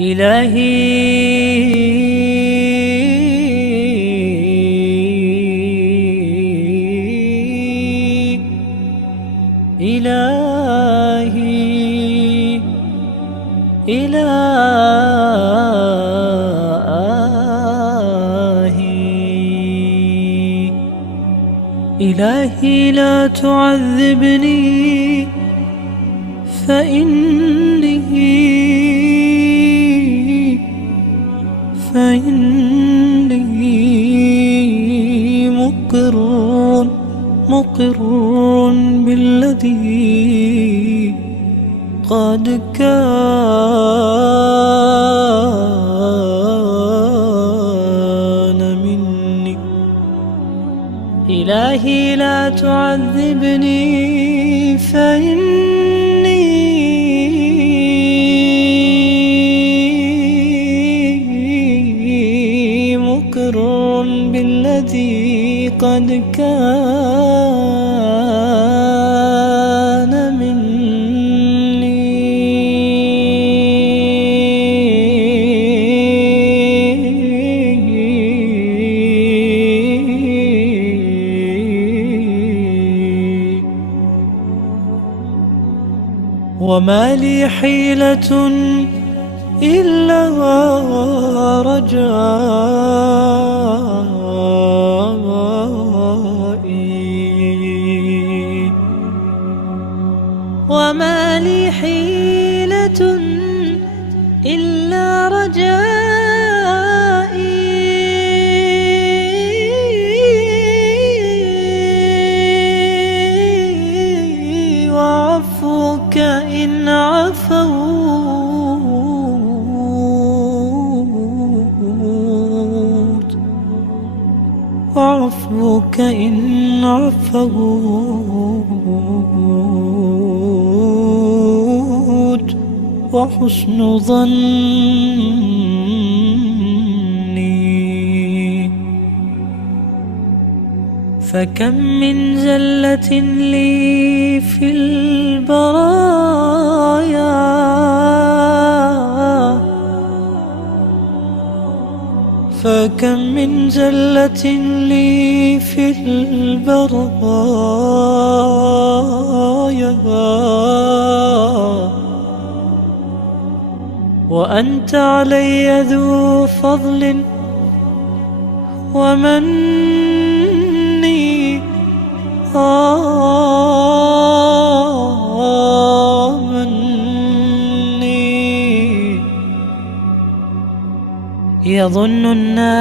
إلهي إلهي إلهي إلهي لا تعذبني فإني مقر بالذي قد كان مني. إلهي لا تعذبني فإني مقر بالذي قد كان مني. وما لي حيلة إلا رجائي. وما لي حيلة إلا رجائي. وعفوك إن عفوت، وعفوك إن عفوت، وحسن ظني. فكم من زلة لي في البرايا، فكم من زلة لي في البرايا، وأنت علي ذو فضل ومني. مني يظن الناس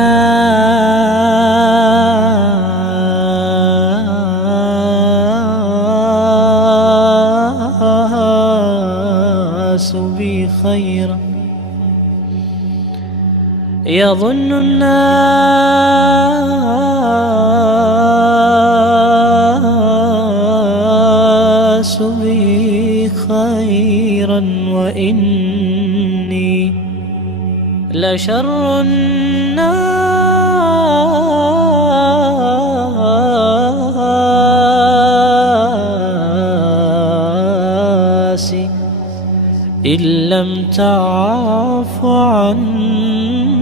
بي خيرا، يظن الناس بي خيرا، وإني لشر الناس إن لم تعف عني.